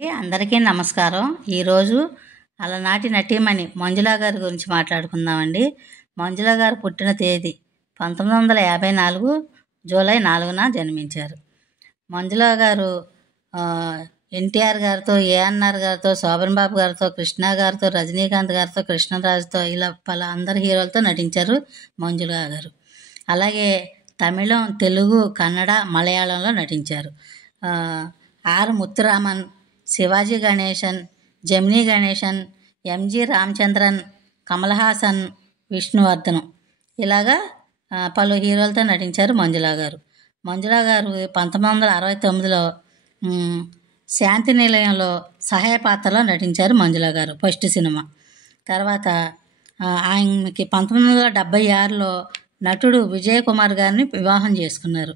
అందరికీ నమస్కారం. ఈరోజు అలనాటి నటీమణి మంజుల గారి గురించి మాట్లాడుకుందామండి. మంజుల గారు పుట్టిన తేదీ 1954 జూలై 4న జన్మించారు. మంజుల గారు ఎన్టీఆర్ గారితో, ఏఎన్ఆర్ గారితో, శోభన్ బాబు గారితో, కృష్ణ గారితో, రజనీకాంత్ గారితో, కృష్ణరాజుతో ఇలా అందరి హీరోలతో నటించారు మంజుల గారు. అలాగే తమిళం, తెలుగు, కన్నడ, మలయాళంలో నటించారు. ఆర్ ముత్తురామన్, శివాజీ గణేశన్, జమినీ గణేశన్, ఎంజి రామచంద్రన్, కమల్ హాసన్, విష్ణువర్ధనం ఇలాగా పలు హీరోలతో నటించారు మంజుల గారు. మంజుల గారు 1969లో శాంతి నిలయంలో సహాయ పాత్రలో నటించారు మంజుల గారు ఫస్ట్ సినిమా. తర్వాత ఆయనకి 1976లో నటుడు విజయ్ కుమార్ గారిని వివాహం చేసుకున్నారు.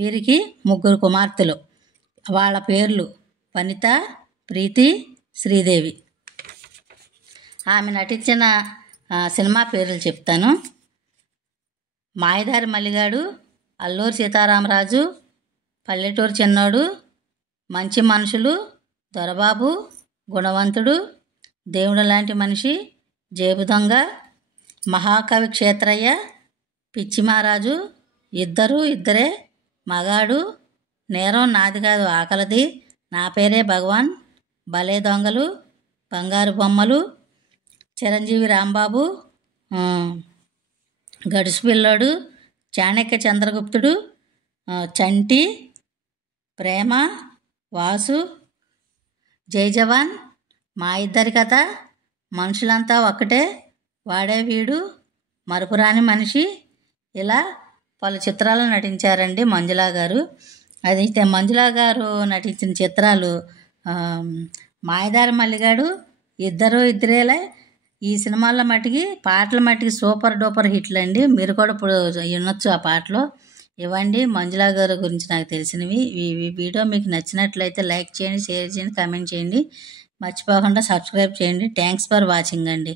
వీరికి 3 కుమార్తెలు. వాళ్ళ పేర్లు వనిత, ప్రీతి, శ్రీదేవి. ఆమె నటించిన సినిమా పేర్లు చెప్తాను. మాయదారి మల్లిగాడు, అల్లూరి సీతారామరాజు, పల్లెటూరు చిన్నోడు, మంచి మనుషులు, దొరబాబు, గుణవంతుడు, దేవుడు లాంటి మనిషి, జేబు దొంగ, మహాకవి క్షేత్రయ్య, పిచ్చి మహారాజు, ఇద్దరే, మగాడు, నేరం నాది కాదు ఆకలిది, నా పేరే భగవాన్, భలే దొంగలు, బంగారు బొమ్మలు, చిరంజీవి రాంబాబు, గడుసు పిల్లోడు, చాణక్య చంద్రగుప్తుడు, చంటి, ప్రేమ, వాసు, జై జవాన్, మా ఇద్దరి కథ, మనుషులంతా ఒక్కటే, వాడే వీడు, మరపురాని మనిషి ఇలా పలు చిత్రాలు నటించారండి మంజుల గారు. అయితే మంజుల గారు నటించిన చిత్రాలు మాయదారి మల్లిగాడు, ఇద్దరేలే. ఈ సినిమాల్లో మట్టికి పాటల మట్టికి సూపర్ డూపర్ హిట్లు అండి. మీరు కూడా ఇప్పుడు వినొచ్చు ఆ పాటలో. ఇవ్వండి మంజుల గారి గురించి నాకు తెలిసినవి. ఈ వీడియో మీకు నచ్చినట్లయితే లైక్ చేయండి, షేర్ చేయండి, కామెంట్ చేయండి. మర్చిపోకుండా సబ్స్క్రైబ్ చేయండి. థ్యాంక్స్ ఫర్ వాచింగ్ అండి.